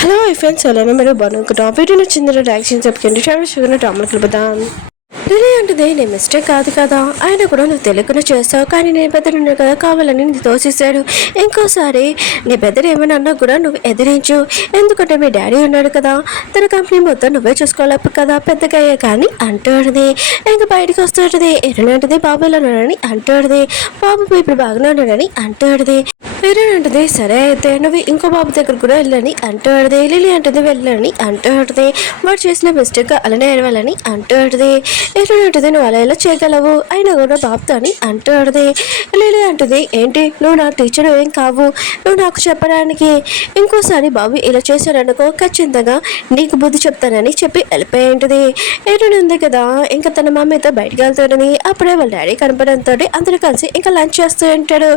Hello friends, ఎలా మీరు బాగున్నాను. టాప్ వీడియో చిన్న రియాక్షన్ చెప్పండి. చాలా షుగర్ టామ్లు కలుపుదాం. రిలే అంటుంది, నీ మిస్టేక్ కాదు కదా, ఆయన కూడా నువ్వు తెలియకుండా చేస్తావు, కానీ నేను పెద్దలున్నాడు కదా కావాలని నీ తోసేసాడు. ఇంకోసారి నీ పెద్దలు ఏమైనా అన్నా కూడా నువ్వు ఎదిరించు, ఎందుకంటే మీ డాడీ ఉన్నాడు కదా, తన కంపెనీ మొత్తం నువ్వే చూసుకోలేపు కదా పెద్దగా కానీ అంటాడుది. ఇంకా బయటకు వస్తుంటుంది. ఎరునంటది బాబు ఇలా ఉన్నాడని అంటాడుది. బాబు ఇప్పుడు బాగానే ఉన్నాడని అంటాడుది. ఎరునంటది, సరే అయితే నువ్వు ఇంకో బాబు దగ్గర కూడా వెళ్ళని అంటాడుది. లిలీ అంటుంది, వెళ్ళని అంటాడుది. వాడు చేసిన మిస్టేక్ అలానే వెళ్ళాలని అంటాడుది. ఎరునంటది, నువ్వు అలా ఎలా చేయగలవు, అయినా కూడా బాబుతో అని అంటాడుది. లిలీ అంటుంది, ఏంటి నువ్వు నా టీచర్ ఏం కావు, నువ్వు నాకు చెప్పడానికి, ఇంకోసారి బాబు ఇలా చేశాడనుకో ఖచ్చితంగా నీకు బుద్ధి చెప్తానని చెప్పి వెళ్ళిపోయింటుంది. ఎరునుంది కదా, ఇంకా తన మమ్మీతో బయటకు వెళ్తాడని అప్పుడే వాళ్ళ డాడీ కనపడంతో అందరూ కలిసి ఇంకా లంచ్ చేస్తూ ఉంటాడు.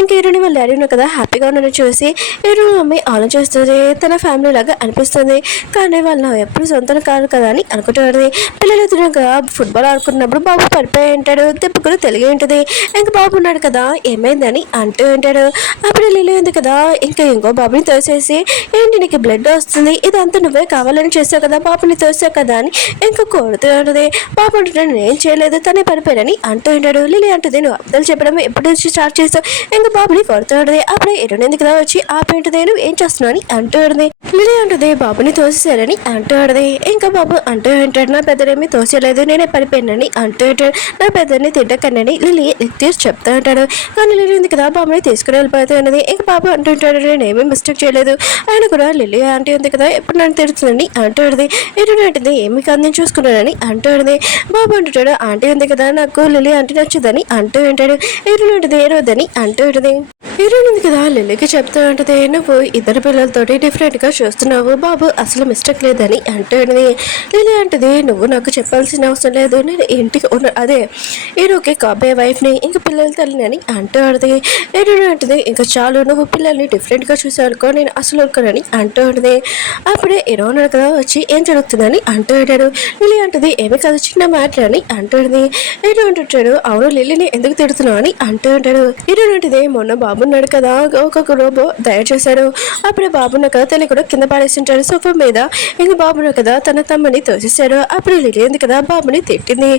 ఇంకా హీరోని వాళ్ళ డాడీ ఉన్నా కదా హ్యాపీగా ఉన్నాడని చూసి హీరో మమ్మీ ఆలోచిస్తుంది. తన ఫ్యామిలీ లాగా అనిపిస్తుంది, కానీ వాళ్ళు ఎప్పుడు సొంతం కాదు కదా అని అనుకుంటాడు. పిల్లలు తినగా ఫుట్బాల్ ఆడుకున్నప్పుడు బాబు పడిపోయి ఉంటాడు. దెబ్బ కూడా తెలిగి ఉంటుంది. ఇంకా బాబు ఉన్నాడు కదా ఏమైందని అంటూ ఉంటాడు. అప్పుడు లిలీ ఉంది కదా, ఇంకా ఇంకో బాబుని తోసేసి, ఏంటి నీకు బ్లడ్ వస్తుంది, ఇదంతా నువ్వే కావాలని చేసావు కదా, బాబుని తోసావు కదా అని ఇంకా కొడుతూ ఉంటుంది. బాబు అంటున్నాడు, నేను చేయలేదు తనే పడిపోయాడని అంటూ ఉంటాడు. లిలీ అంటుంది, నువ్వు అబ్బాయిలు చెప్పడం ఎప్పుడు నుంచి స్టార్ట్ చేస్తావు, ఇంకా బాబుని కొడుతాడు. అప్పుడే ఎరునెందుకు కదా వచ్చి ఆపేంటిది, నువ్వు ఏం చేస్తున్నావు అని అంటుంది. లిలీ అంటుంది, బాబుని తోసేశారని అంటాడు. ఇంకా బాబు అంటూ ఉంటాడు, నా పెద్దనేమి తోసేయలేదు, నేనే పడిపోయానని అంటూ ఉంటాడు. నా పెద్దని తిట్టకనని లిలీ తీసి చెప్తా ఉంటాడు. కానీ లిలీ ఉంది కదా బాబుని తీసుకుని వెళ్ళిపోతున్నది. ఇంకా బాబు అంటుంటాడు, నేనేమీ మిస్టేక్ చేయలేదు, ఆయన కూడా లిలీ ఆంటీ ఉంది కదా ఎప్పుడు నన్ను తిడుతుందని అంటాడు. ఎరుడు అంటుంది, ఏమి కాదు నేను చూసుకున్నానని అంటాడు. బాబు అంటుంటాడు, ఆంటీ ఉంది కదా నాకు లిలీ ఆంటీ నచ్చుదని అంటూ ఉంటాడు. ఎరుడు అంటుంది, ఏరోదని అంటుంది. హీరోయిన్ ఉంది కదా లిల్లీకి చెప్తూ ఉంటుంది, నువ్వు ఇద్దరు పిల్లలతోటి డిఫరెంట్గా చూస్తున్నావు, బాబు అసలు మిస్టేక్ లేదని అంటుంది. లిల్లీ అంటుంది, నువ్వు నాకు చెప్పాల్సిన అవసరం లేదు, నేను ఇంటికి అదే హీరోకి కాబోయే వైఫ్ని ఇంకా పిల్లల తల్లిని అని అంటుంది. హీరోయిన్ అంటుంది, ఇంకా చాలు నువ్వు పిల్లల్ని డిఫరెంట్గా చూసానుకో నేను అసలు అనుకోనని అంటుంది. అప్పుడే హీరోయిన్ కదా వచ్చి ఏం జరుగుతుందని అంటాడు. లిల్లీ అంటుంది, ఏమి కాదు చిన్న మ్యాటర్ అని అంటుంది. హీరో అంటుంటాడు, అవును లిల్లీని ఎందుకు తిడుతున్నావు అని అంటుంటాడు. హీరోయిన్ అంటుంది, మొన్న బాబు ఉన్నాడు కదా ఒక రోబో తయారు చేశాడు, అప్పుడే బాబున్న కదా తల్లి కూడా కింద పాడేసింటాడు సోఫా మీద, ఇంకా బాబున్న కదా తన తమ్ముని తోసేశాడు. అప్పుడు లిలీ ఉంది కదా బాబుని తిట్టింది.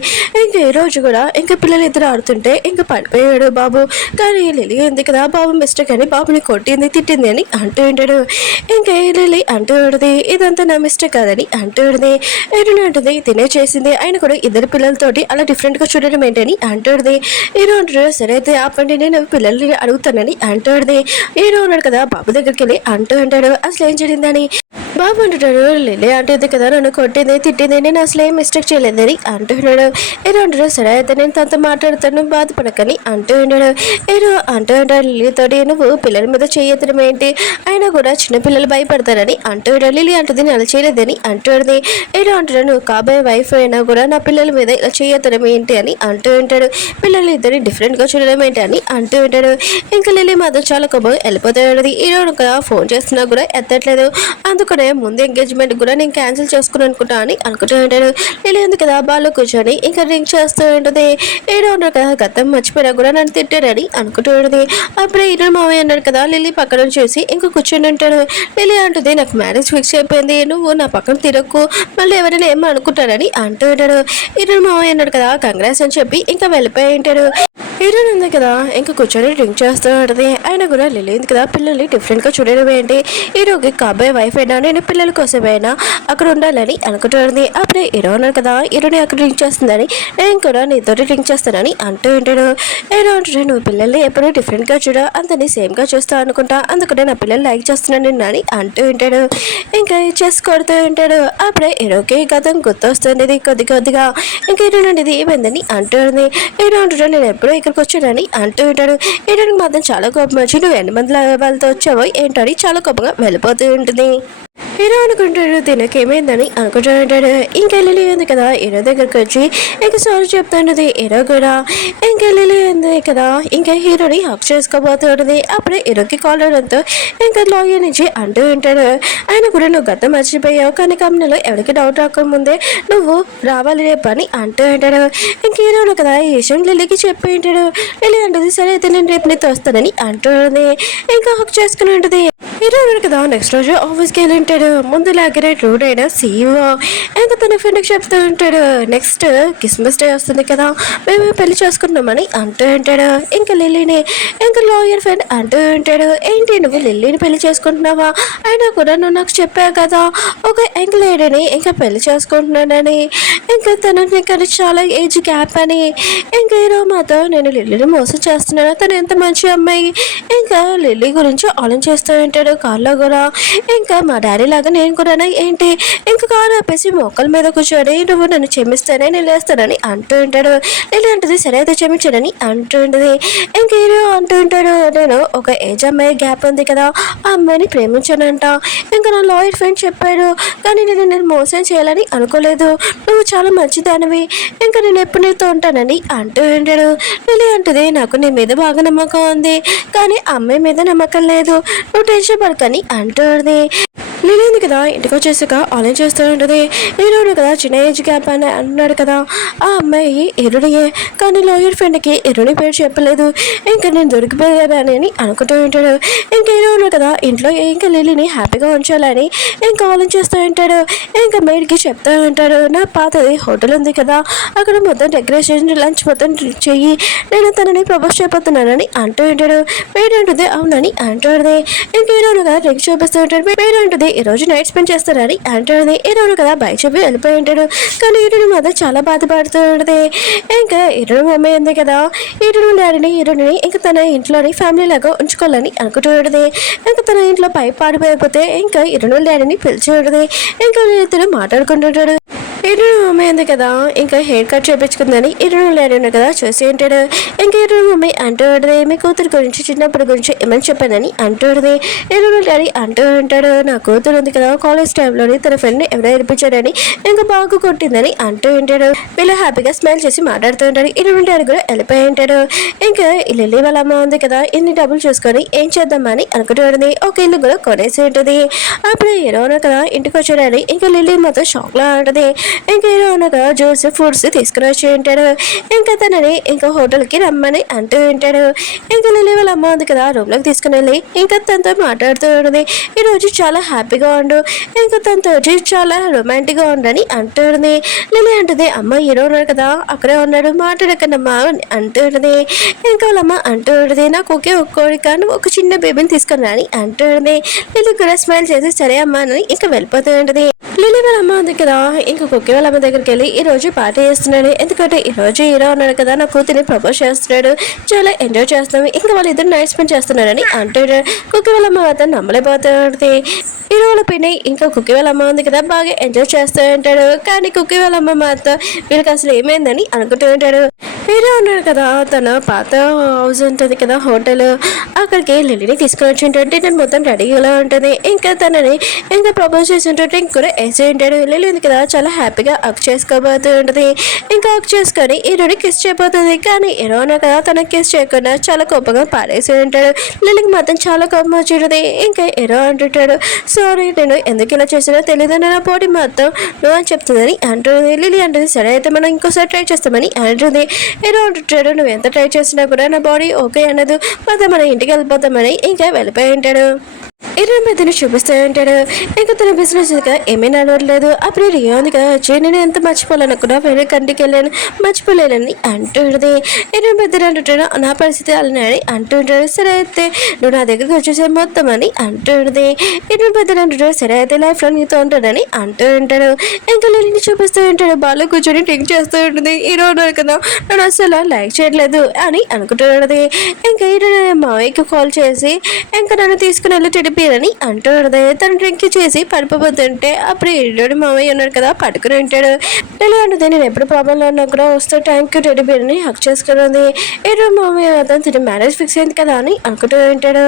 ఇంకా ఈ రోజు కూడా ఇంకా పిల్లలు ఇద్దరు ఆడుతుంటే ఇంకా పడిపోయాడు బాబు, కానీ లిలీ ఉంది కదా బాబు మిస్టేక్ అని బాబుని కొట్టింది తిట్టింది అని అంటూ ఉంటాడు. ఇంకా లిలీ అంటూ ఉంటుంది, ఇదంతా నా మిస్టేక్ కాదని అంటూ ఉంటుంది. ఏడుని అంటుంది, తినే చేసింది, ఆయన కూడా ఇద్దరు పిల్లలతోటి అలా డిఫరెంట్గా చూడడం ఏంటని అంటుంది. హీరో అంటాడు, సరే అయితే ఆపండి నేను పిల్లల్ని అడుగుతానని అంటాడు. హీరో ఉన్నాడు కదా బాబు దగ్గరికి వెళ్ళి అంటూ ఉంటాడు, అసలు ఏం జరిగిందని. బాబు అంటున్నాడు, లిల్లీ అంటుంది కదా నన్ను కొట్టింది తిట్టింది, నేను అసలు ఏం మిస్టేక్ చేయలేదని అంటున్నాడు. హీరో అంటాడు, సరే అయితే నేను తనతో మాట్లాడుతాను బాధపడకని అంటూ ఉన్నాడు. హీరో అంటూ ఉంటాడు, లిల్లీతోటి నువ్వు పిల్లల మీద చేయడం ఏంటి, అయినా కూడా చిన్నపిల్లలు భయపడతారని అంటూ ఉంటాడు. లిల్లీ అంటుంది, నేను అలా చేయలేదని అంటుంది. హీరో అంటాడు, నువ్వు కాబోయే వైఫ్ అయినా కూడా నా పిల్లల మీద ఇలా చేయడం ఏంటి అని అంటూ ఉంటాడు. పిల్లలు ఇద్దరిని డిఫరెంట్గా చూడడం ఏంటి అని అంటూ ఉంటాడు. ఇంకా లిల్లీ మాత్రం చాలా కోపం వెళ్ళిపోతాడు. హీరో ఫోన్ చేస్తున్నా కూడా ఎత్తట్లేదు, అందుకనే ముందు ఎంగేజ్మెంట్ కూడా నేను క్యాన్సిల్ చేసుకుని అనుకుంటా అని అనుకుంటూ ఉంటాడు. లిల్లీ ఉంది కదా బాల్లో కూర్చొని ఇంకా డ్రింక్ చేస్తూ ఉంటుంది. హీరో ఉన్నాడు కదా గతం మర్చిపోయినా కూడా నన్ను తిట్టాడని అనుకుంటూ ఉంటుంది. అప్పుడే హీరో మావయ్య అన్నాడు కదా లిల్లీ పక్కన చూసి ఇంకా కూర్చొని ఉంటాడు. లిల్లీ అంటుంది, నాకు మ్యారేజ్ ఫిక్స్ అయిపోయింది, నువ్వు నా పక్కన తిరగకు, మళ్ళీ ఎవరైనా ఏమో అనుకుంటారని అంటూ ఉంటాడు. హీరో మావయ్య అన్నాడు కదా కంగ్రాట్స్ అని చెప్పి ఇంకా వెళ్ళిపోయి ఉంటాడు. హీరోయిన్ ఉంది కదా ఇంకా కూర్చొని డ్రింక్ చేస్తూ ఉంటుంది. ఆయన కూడా లిల్లీ ఉంది కదా పిల్లల్ని డిఫరెంట్గా చూడడం ఏంటి, హీరోకి కాబోయే వైఫ్ అయినా నేను పిల్లల కోసమైనా అక్కడ ఉండాలని అనుకుంటుంది. అప్పుడే హీరో అన్నాడు కదా హీరోని అక్కడ డ్రింక్ చేస్తుందని నేను కూడా నీతో డ్రింక్ చేస్తానని అంటూ ఉంటాడు. హీరో అంటాడు, నువ్వు పిల్లల్ని ఎప్పుడూ డిఫరెంట్గా చూడ అంతని సేమ్గా చూస్తా అనుకుంటా, అందుకనే నా పిల్లలు లైక్ చేస్తున్నాను నిన్న అని అంటూ ఉంటాడు. ఇంకా చెస్ కొడుతూ ఉంటాడు. అప్పుడే హీరోకి గతం గుర్తొస్తుంది కొద్ది కొద్దిగా. ఇంకా హీరో నుండి ఇది ఏమైందని అంటుంది. హీరో అంటాడు, నేను ఎప్పుడూ ఇక్కడికి వచ్చాడని అంటూ ఉంటాడు. హీరోకి మాత్రం చాలా కోపం వచ్చి నువ్వు 8 మంది వాళ్ళతో వచ్చావో ఏంటో అని చాలా కోపంగా వెళ్ళిపోతూ ఉంటుంది. హీరో అనుకుంటాడు తినకేమైందని అనుకుంటూ ఉంటాడు. ఇంకా లిల్లీ ఉంది కదా హీరో దగ్గరికి వచ్చి ఇంకా సారీ చెప్తాంటది. హీరో కూడా ఇంకా లిల్లీ ఉంది కదా ఇంకా హీరోని హక్ చేసుకోబోతుంటుంది. అప్పుడే హీరోకి కాల్ అవడంతో ఇంకా లాయర్ నుంచి అంటూ ఉంటాడు, ఆయన కూడా నువ్వు గతం మర్చిపోయావు, కానీ కంపెనీలో ఎవరికి డౌట్ రాకముందే నువ్వు రావాలి రేపు అని అంటూ ఉంటాడు. ఇంక హీరోను కదా ఈ విషయం లిల్లీకి చెప్పి ఉంటాడు. లిల్లీ అంటుంది, సరే అయితే నేను రేపు నీతో వస్తానని అంటుంది. ఇంకా హక్ చేసుకుని ఉంటుంది. హీరో కదా నెక్స్ట్ రోజు ఆఫీస్కి వెళ్ళి ఉంటాడు. ముందు లాగానే రూడ్ అయిన సీఈఓ ఇంకా తన ఫ్రెండ్కి చెప్తూ ఉంటాడు, నెక్స్ట్ క్రిస్మస్ డే వస్తుంది కదా, మేము పెళ్లి చేసుకున్నామని అంటూ ఉంటాడు. ఇంకా లిల్లీని ఇంకా లాయర్ ఫ్రెండ్ అంటూ ఉంటాడు, ఏంటి నువ్వు లిల్లీని పెళ్లి చేసుకుంటున్నావా, అయినా కూడా నువ్వు నాకు చెప్పావు కదా ఒక యంగ్ లేడీని ఇంకా పెళ్లి చేసుకుంటున్నానని, ఇంకా తనని కానీ చాలా ఏజ్ గ్యాప్ అని. ఇంకా హీరో మాతో నేను లిల్లీని మోసం చేస్తున్నాను, తను ఎంత మంచి అమ్మాయి. ఇంకా లిల్లీ గురించి ఆలోచిస్తూ ఉంటాడు కార్లో కూడా. ఇంకా మా డాడీ లాగా నేను కూడా ఏంటి ఇంకా కారు ఆపేసి మొక్కల మీద కూర్చొని నువ్వు నన్ను క్షమిస్తానే నేను లేస్తానని అంటూ ఉంటాడు. లిల్లీ అంటది సరే అయితే క్షమించానని అంటూ ఉంటుంది. ఇంక హీరో అంటూ ఉంటాడు, నేను ఒక ఏజ్ అమ్మాయి గ్యాప్ ఉంది కదా ఆ అమ్మాయిని ప్రేమించానంట. ఇంకా నా లాయర్ ఫ్రెండ్ చెప్పాడు, కానీ నేను మోసం చేయాలని అనుకోలేదు, నువ్వు చాలా మంచిదానివి, ఇంకా నేను ఎప్పుడు నీతో ఉంటానని అంటూ ఉంటాడు. లిల్లీ అంటది నాకు నీ మీద బాగా నమ్మకం ఉంది, కానీ అమ్మాయి మీద నమ్మకం లేదు, నువ్వు టెన్షన్ పడకని అంటుంది. లిల్లీ కదా ఇంటికి వచ్చేసాక ఆలోచన చేస్తూ ఉంటుంది. హీరోడు కదా చిన్న ఏజ్ గ్యాప్ అని అన్నాడు కదా, ఆ అమ్మాయి ఎరుడియే, కానీ లాయర్ ఫ్రెండ్కి ఎరుడి పేరు చెప్పలేదు, ఇంకా నేను దొరికిపోయానని అని అనుకుంటూ ఉంటాడు. ఇంకా హీరోడు కదా ఇంట్లో ఇంకా లిల్లీని హ్యాపీగా ఉంచాలని ఇంకా ఆలోచిస్తూ ఉంటాడు. ఇంకా మేడ్కి చెప్తూ ఉంటాడు, నా పాతది హోటల్ ఉంది కదా అక్కడ మొత్తం డెకరేషన్ లంచ్ మొత్తం చెయ్యి, నేను తనని ప్రపోజ్ చేయబోతున్నానని అంటూ ఉంటాడు. మేడ్ అంటుంది అవునని అంటుంది. ఇంకా హీరోను కదా డ్రింక్ చూపిస్తూ ఉంటాడు. మేడ్ అంటుంది ఈరోజు నైట్ స్పెండ్ చేస్తారని అంటుంది. హీరోను కదా బయట చెప్పి వెళ్ళిపోయి ఉంటాడు. కానీ హీరోని మాత్రం చాలా బాధపడుతూ ఉంటుంది. ఇంకా హీరోని మమ్మీ ఉంది కదా హీరోని డాడీని హీరోని ఇంకా తన ఇంట్లోని ఫ్యామిలీ లాగా ఉంచుకోవాలని అనుకుంటూ ఉంటుంది. ఇంకా తన ఇంట్లో పైప్ పాడిపోయిపోతే ఇంకా హీరోని డాడీని పిలిచి ఉంటుంది. ఇంకా ఇద్దరు మాట్లాడుకుంటుంటాడు. హీరోని మమ్మీ ఉంది కదా ఇంకా హెయిర్ కట్ చేయించుకుందని హీరోని డాడీ ఉంది కదా చూసి ఉంటాడు. ఇంకా హీరోని మమ్మీ అంటూ ఉంటుంది, మీ కూతురు గురించి చిన్నప్పటి గురించి ఏమని చెప్పానని అంటూ ఉంటుంది. హీరోని డాడీ అంటూ ఉంటాడు, నా కూతురు ఉంది కదా కాలేజ్ టైంలోని తన ఫ్రెండ్ని ఎవరో ఏడిపించాడని ఇంకా బాగా కొట్టిందని అంటూ ఉంటాడు. వీళ్ళు హ్యాపీగా స్మైల్ చేసి మాట్లాడుతూ ఉంటాడు. హీరోని డాడీ కూడా వెళ్ళిపోయి ఉంటాడు. ఇంకా లిల్లీ వాళ్ళ అమ్మ ఉంది కదా ఇన్ని డబ్బులు చూసుకొని ఏం చేద్దామని అనుకుంటూ ఉంటుంది. ఒక ఇల్లు కూడా కొనేసి ఉంటుంది. అప్పుడు హీరోను కదా ఇంటికి వచ్చాడని ఇంకా లిల్లీ మొత్తం షాక్లో ఉంటుంది. ఇంకా హీరో అనగా జ్యూస్ ఫుడ్స్ తీసుకుని వచ్చి ఉంటాడు. ఇంకా తనని ఇంకా హోటల్కి రమ్మని అంటూ ఉంటాడు. ఇంకా లిల్లీ వాళ్ళ అమ్మ ఉంది కదా రూమ్లోకి తీసుకుని వెళ్ళి ఇంకా తనతో మాట్లాడుతూ ఉంటుంది. ఈరోజు చాలా హ్యాపీగా ఉండు, ఇంకా తనతో చాలా రొమాంటిక్గా ఉండని అంటుంది. లిల్లీ అంటుంది అమ్మ హీరో ఉన్నాడు కదా అక్కడే ఉన్నాడు మాట్లాడకనమ్మా అని అంటుంది. ఇంకా వాళ్ళమ్మ అంటూ ఉంటుంది, నాకు ఒకే ఒక్కోడి కానీ ఒక చిన్న బేబీని తీసుకుని రాని అంటుంది. లిల్లీ కూడా స్మైల్ చేసి సరే అమ్మా అని ఇంకా వెళ్ళిపోతూ ఉంటుంది. లిల్లీ వాళ్ళ అమ్మ ఉంది కదా ఇంకా కుక్కి వాళ్ళ అమ్మ దగ్గరికి వెళ్ళి ఈ రోజు పార్టీ చేస్తున్నాడు, ఎందుకంటే ఈ రోజు హీరో ఉన్నాడు కదా నా కూతురిని ప్రపోజ్ చేస్తున్నాడు, చాలా ఎంజాయ్ చేస్తాము, ఇంకా వాళ్ళిద్దరు నైట్ స్పెండ్ చేస్తున్నారని అంటాడు. కుక్కి వాళ్ళ అమ్మ మాత్రం నమ్మలేకపోతుంది. హీరో వాళ్ళ పిన్ని ఇంకా కుక్కి వాళ్ళ అమ్మ ఉంది కదా బాగా ఎంజాయ్ చేస్తూ ఉంటాడు. కానీ కుక్కి వాళ్ళ అమ్మ మాత్రం వీళ్ళకి అసలు ఏమైందని అనుకుంటూ ఉంటాడు. హీరో ఉన్నాడు కదా తన పాత హౌస్ ఉంటుంది కదా హోటల్, అక్కడికి లిల్లీని తీసుకొని వచ్చి ఉంటుంటే నేను మొత్తం రెడీగా ఉంటుంది. ఇంకా తనని ఇంకా ప్రపోజ్ చేసి ఉంటుంటే ఇంకూర వేసి ఉంటాడు. లిల్లీ ఉంది కదా చాలా హ్యాపీగా అక్ చేసుకోబోతూ ఉంటుంది. ఇంకా అక్ చేసుకొని హీరోని కిస్ చేయబోతుంది. కానీ హీరో ఉన్నా కదా తనకి కిస్ చేయకుండా చాలా కోపంగా పాడేసి ఉంటాడు. లిల్లీకి మాత్రం చాలా కోపం వచ్చేది. ఇంకా హీరో అంటుంటాడు, సారీ నేను ఎందుకు ఇలా చేసినా తెలియదు, నా పోటీ మొత్తం నువ్వు అని చెప్తుందని అంటుంది. లిల్లీ అంటుంది సరే అయితే మనం ఇంకోసారి ట్రై చేస్తామని అంటుంది. హీరో అంటుంటాడు, నువ్వు ఎంత ట్రై చేసినా కూడా నా బాడీ ఓకే అనదు, మొత్తం మన ఇంటికి వెళ్ళిపోతామని ఇంకా వెళ్ళిపోయి ఉంటాడు. హీరోయిన్ పెద్దను చూపిస్తూ ఉంటాడు. ఇంకా తన బిజినెస్ ఏమీ నడవట్లేదు. అప్పుడు రియో ఉంది కదా వచ్చి నేను ఎంత మర్చిపోలేనుకున్నా వేరే కంటికి వెళ్ళాను మర్చిపోలేనని అంటుంటుంది. హీరోయిన్ పెద్దలు అంటుంటాడు నా పరిస్థితి అలానే అంటుంటాడు. సరే అయితే నువ్వు నా దగ్గరికి వచ్చేసే మొత్తం అని అంటుంది. హీరోయిన్ పెద్దలు అంటుంటాడు సరే అయితే లైఫ్లో నీతో ఉంటాడని అంటూ ఉంటాడు. ఇంకా లిల్లీని చూపిస్తూ ఉంటాడు. బాగా కూర్చొని టింక్ చేస్తూ ఉంటుంది. హీరో ఉన్నారు కదా నన్ను అసలు లైక్ చేయట్లేదు అని అనుకుంటున్నది. ఇంకా హీరో మావయ్యకి కాల్ చేసి ఇంకా నన్ను తీసుకుని వెళ్ళి టెడిపియరని అంటున్నది. తను డ్రింక్ చేసి పడిపోతుంటే అప్పుడు హీరోడి మావయ్య ఉన్నాడు కదా పట్టుకుని ఉంటాడు. లిల్లీ అంటుంది నేను ఎప్పుడు ప్రాబ్లంలో ఉన్నా కూడా వస్తే థ్యాంక్ యూ టెడిపియరని హక్ చేసుకున్నది. హీరో మావయ్య అతను తిరిగి మ్యారేజ్ ఫిక్స్ అయింది కదా అని అనుకుంటూ ఉంటాడు.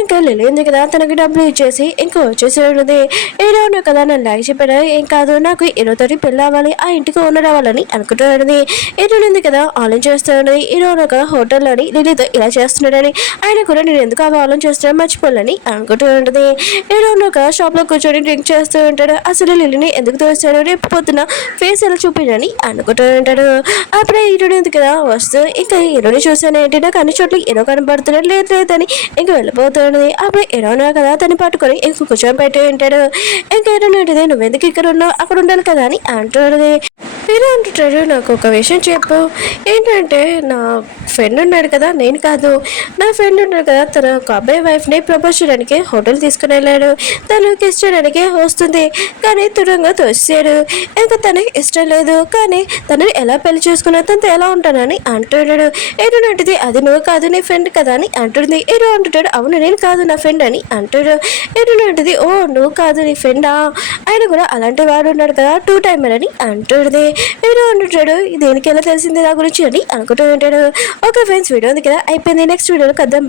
ఇంకా లిల్లీ ఉంది కదా తనకి డబ్బులు ఇచ్చేసి ఇంకా వచ్చేసి ఉన్నది. హీరో ఉన్నా కదా నన్ను లాగి చెప్పాడు ఏం కాదు నాకు హీరోతోటి పెళ్ళి అవ్వాలి ఆ ఇంటికి ఓనర్ అవ్వాలని అనుకుంటూ ఉన్నది. హీరో ఉంది కదా ఆలోచన చేస్తూ ఉన్నది. హీరో ఒక హోటల్లోని లిల్లీతో ఇలా చేస్తున్నాడని ఆయన కూడా నేను ఎందుకు ఆలోచన చేస్తున్నాను మర్చిపోవాలని అనుకుంటూ ఉంటుంది. హీరో ఒక షాప్ లో కూర్చొని డ్రింక్ చేస్తూ ఉంటాడు. ఆ అసలు లిల్లీని ఎందుకు తోస్తాడు, రేపు పొద్దున ఫేస్ ఎలా చూపించని అనుకుంటూ ఉంటాడు. అప్పుడే హీరోని ఉంది కదా వస్తూ ఇంకా హీరోని చూసాను ఏంటి, నాకు అన్ని చోట్ల హీరో కనబడుతున్నాడు, లేదు లేదని ఇంక వెళ్ళిపోతుంది. అప్పుడు హీరోనా కదా తను పట్టుకొని ఇంక కూర్చోబెట్టి ఉంటాడు. ఇంకా హీరోని ఏంటిది, నువ్వెందుకు ఇక్కడ ఉన్నావు, అక్కడ ఉండాలి కదా అని అంటుంది. హీరో అంటుంటాడు, నాకు ఒక విషయం చెప్పు, ఏంటంటే నా ఫ్రెండ్ ఉన్నాడు కదా, నేను కాదు నా ఫ్రెండ్ ఉన్నాడు కదా, తన ఒక అబ్బాయి వైఫ్ని ప్రపోజ్ చేయడానికి హోటల్ తీసుకుని వెళ్ళాడు. తను కిస్ చేయడానికి వస్తుంది కానీ దూరంగా తోసాడు. ఇంకా తనకి ఇష్టం లేదు, కానీ తనని ఎలా పెళ్లి చేసుకున్నా తనతో ఎలా ఉంటానని అంటున్నాడు. ఏంటంటే అది నువ్వు కాదు నీ ఫ్రెండ్ కదా అని అంటుంది. ఏదో అంటుంటాడు, అవును నేను కాదు నా ఫ్రెండ్ అని అంటాడు. ఏంటంటే ఓ నువ్వు కాదు నీ ఫ్రెండా, ఆయన కూడా అలాంటి వాడు ఉన్నాడు కదా టూ టైమర్ అని అంటుంది. ఏదో అంటుంటాడు, దేనికి ఎలా తెలిసింది నా గురించి అని అనుకుంటూ ఉంటాడు. ఓకే ఫ్రెండ్స్, వీడియో ఉంది కదా అయిపోయింది, నెక్స్ట్ వీడియోలో కద్దాం.